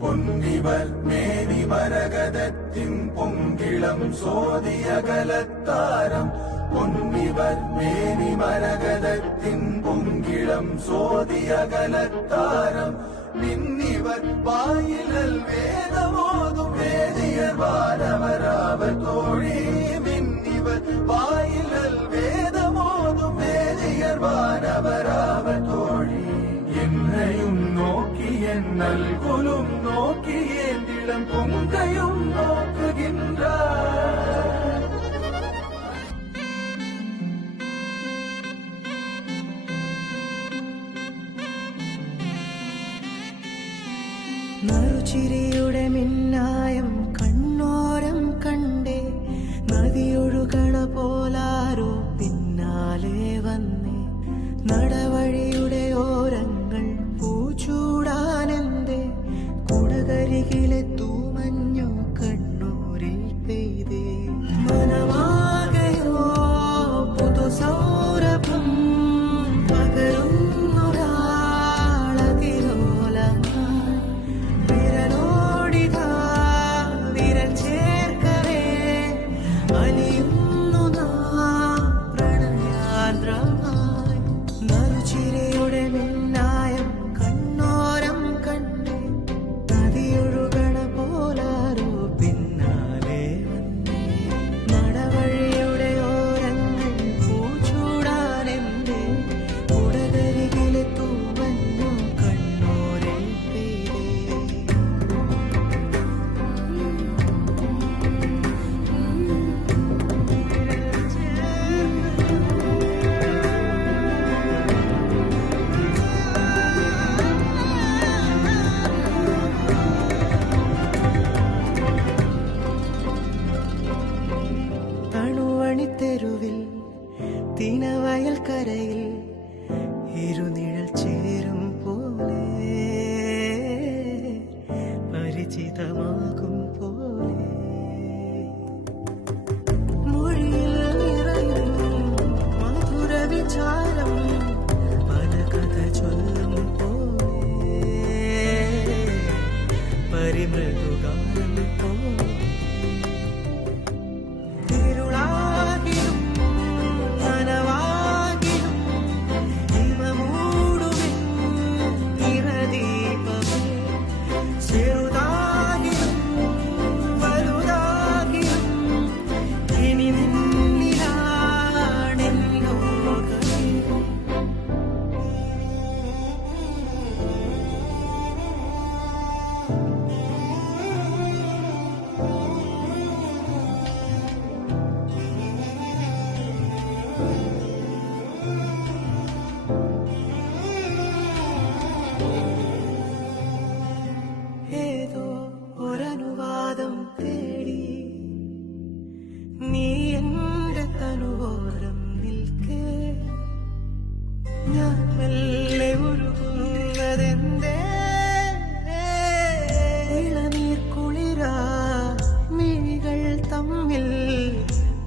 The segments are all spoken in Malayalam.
പൊന്നിവർ മേനി മരകതത്തിൻ പൊങ്കിളം സോതിയകലത്താരം പൊന്നിവർ മേനി മരകതത്തിൻ പൊങ്കിളം സോതിയകലത്താരം മിന്നിവർ വായിലൽ വേദമോതും വേദിയർ വാനവരാവർ തോഴി മിന്നിവർ വായിലൽ വേദമോതും വേദിയർ വാനവരാവർ തോഴി എന്നെയും നോക്കി എന്നൽകുലും നോക്കി ഏന്തിളം പൊങ്കയും നോക്കുകിன்ற നറുചിരിയുടെ മിന്നായം കണ്ണോരം കണ്ടേ നദിയൊഴുകണ പോലാരോ പിന്നാലെ വന്നേ നടവഴിയുടെ ഓരങ്ങൾ പൂച്ചൂടാനെന്തേ കുടകരികിലെ തൂമഞ്ഞു കണ്ണൂരിൽ പെയ്തേ മനമാകയോ പുതുസൗരഭം നറുചിരിയുടെ മിന്നായം കണ്ണോരം കണ്ടേ നദിയൊഴുകണ പോലാരോ പിന്നാലെ വന്നേ നടവഴിയുടെ ഓരങ്ങൾ പൂച്ചൂടാനെന്തേ കുടകരികിലെ തൂമഞ്ഞു കണ്ണൂരിൽ പെയ്തേ തെരുവിൽ തിനവയൽ കരയിൽ ഇരുനിഴൽ ചേരും പോലെ പരിചിതമാകും പോലെ മൊഴിയിൽ നിറയും മധുര വിചാരം പല കഥ ചൊല്ലും പോലെ പരിമൃദുഗാനം പോലെ ഏതോ ഒരനുവാദം തേടി നീ എന്റെ തനുവോരം നിൽക്കേ ഞാൻ മെല്ലെ ഉരുകുന്നതെന്തേ ഇളനീർ കുളിരാ മിഴികൾ തമ്മിൽ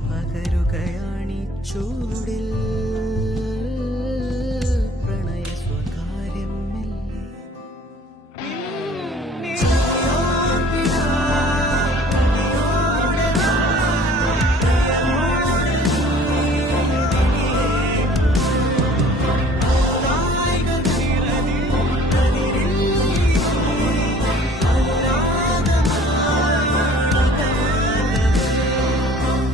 പകരുകയാണീ ചൂടിൽ പ്രണയ സ്വകാര്യം മെല്ലെ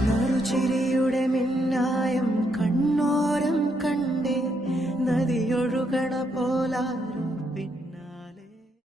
നറുചിരിയുടെ മിന്നായം കണ്ണോരം കണ്ടേ നദിയൊഴുകണ പോലാരോ